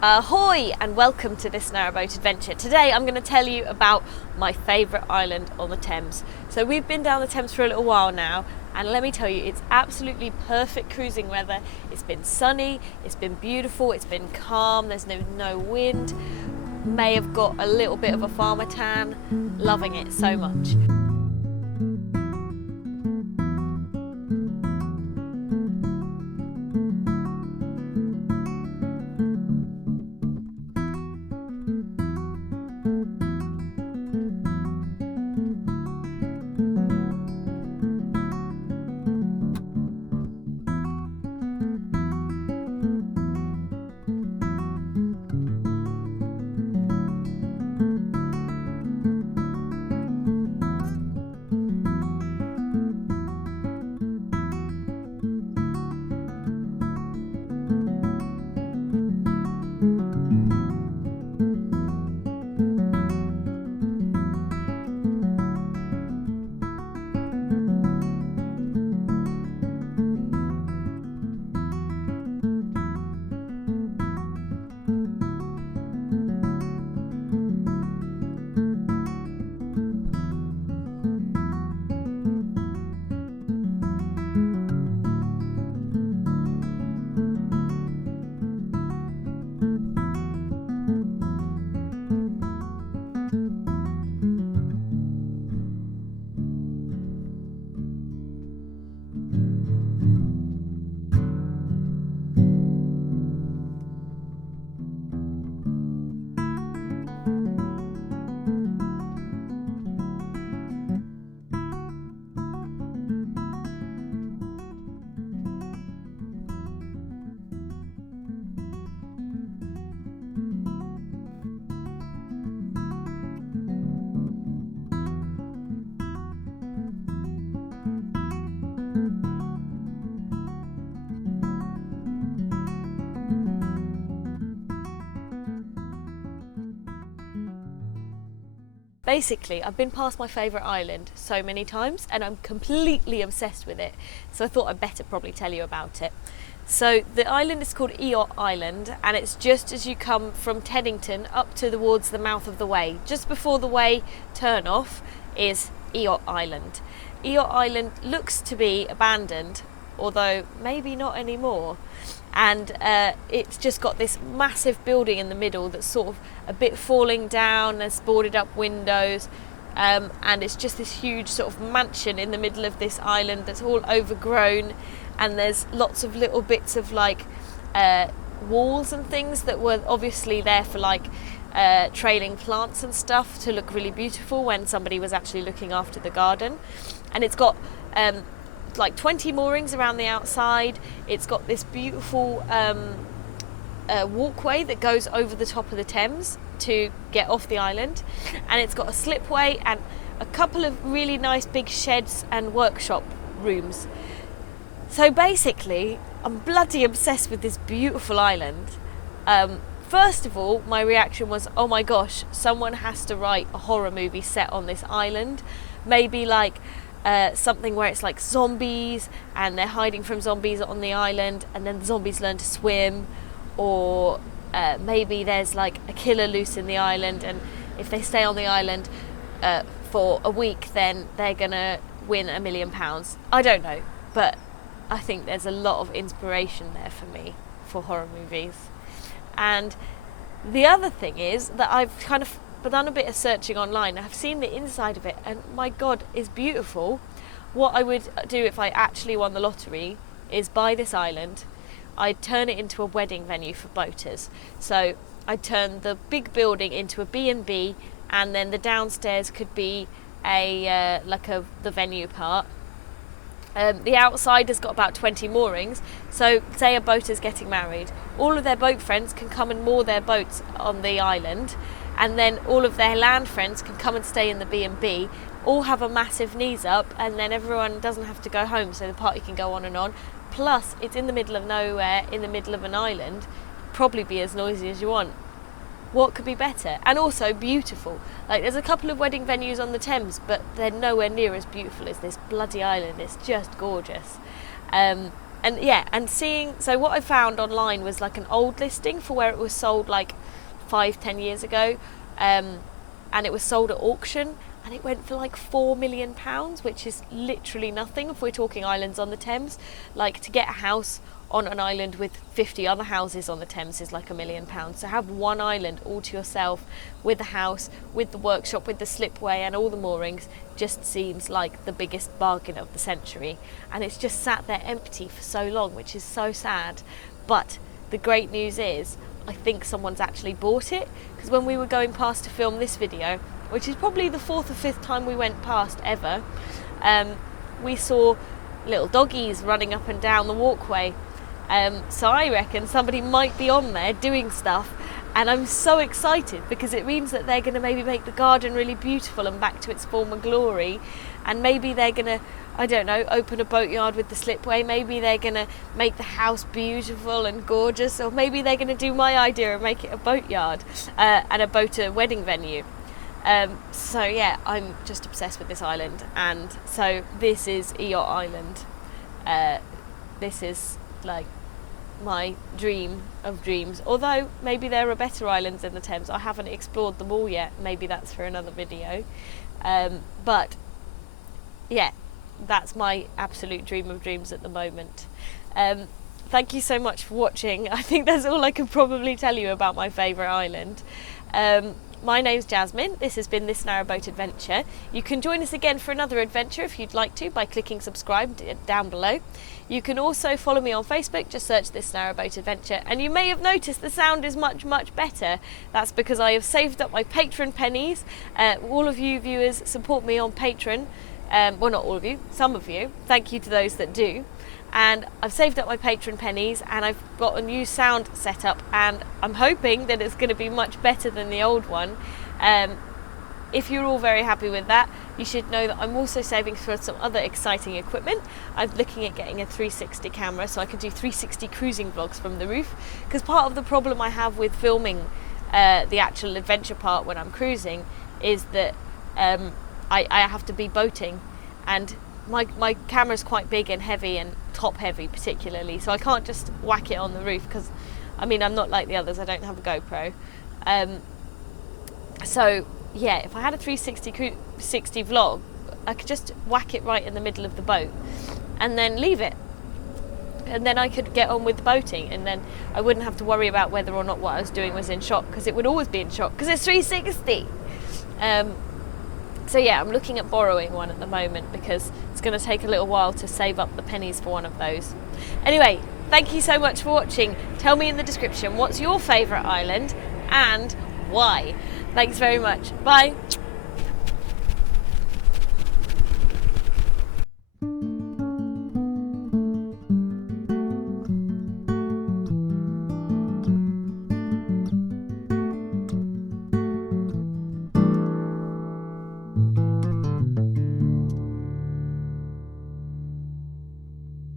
Ahoy and welcome to this narrowboat adventure. Today I'm going to tell you about my favourite island on the Thames. So we've been down the Thames for a little while now, and let me tell you, it's absolutely perfect cruising weather. It's been sunny, it's been beautiful, it's been calm, there's no wind. May have got a little bit of a farmer tan. Loving it so much. Basically, I've been past my favourite island so many times and I'm completely obsessed with it. So I thought I'd better probably tell you about it. So the island is called Eyot Island, and it's just as you come from Teddington up towards the mouth of the Wey. Just before the Wey turn off is Eyot Island. Eyot Island looks to be abandoned, although maybe not anymore. And it's just got this massive building in the middle that's sort of a bit falling down. There's boarded up windows, and it's just this huge sort of mansion in the middle of this island that's all overgrown, and there's lots of little bits of like walls and things that were obviously there for like trailing plants and stuff to look really beautiful when somebody was actually looking after the garden. And it's got like 20 moorings around the outside. It's got this beautiful walkway that goes over the top of the Thames to get off the island, and it's got a slipway and a couple of really nice big sheds and workshop rooms. So basically, I'm bloody obsessed with this beautiful island. First of all, my reaction was, oh my gosh, someone has to write a horror movie set on this island. Maybe like something where it's like zombies and they're hiding from zombies on the island, and then the zombies learn to swim, or maybe there's like a killer loose in the island, and if they stay on the island for a week, then they're gonna win £1 million. I don't know, but I think there's a lot of inspiration there for me for horror movies. And the other thing is that I've kind of done a bit of searching online. I've seen the inside of it, and my God, it's beautiful. What I would do if I actually won the lottery is buy this island. I'd turn it into a wedding venue for boaters. So I'd turn the big building into a B&B, and then the downstairs could be the venue part. The outside has got about 20 moorings, so say a boater's getting married, all of their boat friends can come and moor their boats on the island, and then all of their land friends can come and stay in the B&B, all have a massive knees up, and then everyone doesn't have to go home, so the party can go on and on. Plus, it's in the middle of nowhere, in the middle of an island, probably be as noisy as you want. What could be better? And also beautiful. Like, there's a couple of wedding venues on the Thames, but they're nowhere near as beautiful as this bloody island. It's just gorgeous. And yeah, and seeing, so what I found online was like an old listing for where it was sold like 5-10 years ago, and it was sold at auction, and it went for like £4 million, which is literally nothing if we're talking islands on the Thames. Like, to get a house on an island with 50 other houses on the Thames is like £1 million. So have one island all to yourself with the house, with the workshop, with the slipway and all the moorings just seems like the biggest bargain of the century. And it's just sat there empty for so long, which is so sad. But the great news is I think someone's actually bought it, because when we were going past to film this video, which is probably the 4th or 5th time we went past ever, we saw little doggies running up and down the walkway. So I reckon somebody might be on there doing stuff, and I'm so excited because it means that they're going to maybe make the garden really beautiful and back to its former glory, and maybe they're going to, I don't know, open a boatyard with the slipway, maybe they're going to make the house beautiful and gorgeous, or maybe they're going to do my idea and make it a boatyard and a wedding venue. So yeah, I'm just obsessed with this island, and so this is Eyot Island. This is like my dream of dreams, although maybe there are better islands in the Thames. I haven't explored them all yet, maybe that's for another video, but yeah, that's my absolute dream of dreams at the moment. Thank you so much for watching. I think that's all I can probably tell you about my favourite island. My name's Jasmin. This has been This Narrowboat Adventure. You can join us again for another adventure if you'd like to by clicking subscribe down below. You can also follow me on Facebook, just search This Narrowboat Adventure, and you may have noticed the sound is much better. That's because I have saved up my Patreon pennies. All of you viewers support me on Patreon. Well, not all of you, some of you. Thank you to those that do. And I've saved up my Patreon pennies, and I've got a new sound set up, and I'm hoping that it's going to be much better than the old one. If you're all very happy with that, you should know that I'm also saving for some other exciting equipment. I'm looking at getting a 360 camera so I can do 360 cruising vlogs from the roof, because part of the problem I have with filming the actual adventure part when I'm cruising is that I have to be boating, and my camera's quite big and heavy, and top heavy particularly, so I can't just whack it on the roof, because I mean, I'm not like the others, I don't have a GoPro. So yeah, if I had a 360 vlog, I could just whack it right in the middle of the boat and then leave it, and then I could get on with the boating, and then I wouldn't have to worry about whether or not what I was doing was in shot, because it would always be in shot because it's 360. So yeah, I'm looking at borrowing one at the moment because it's going to take a little while to save up the pennies for one of those. Anyway, thank you so much for watching. Tell me in the description what's your favourite island and why. Thanks very much. Bye.